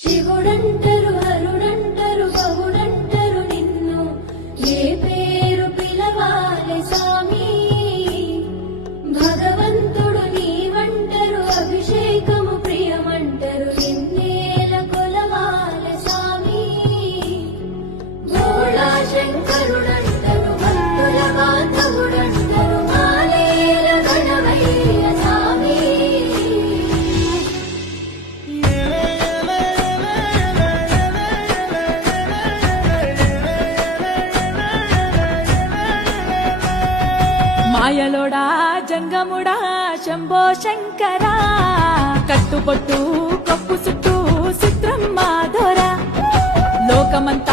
శివుడంటరు హరుడంటరు బహుడంటరు నిన్ను ఏ పేరు పిలవాలె స్వామి భగవంతుడు నీవంటరు అభిషేకము ప్రియమంటరు నిన్నేల కొలవాలె స్వామి భోళా శంకరుడంటరు భక్తుల బాంధవుడంటరు మాలేల గణవయ్య స్వామి మాయలోడా జంగముడా శంభో శంకరా కట్టుబొట్టు కప్పు చుట్టూ చిత్రం మాధోరా లోకమంతా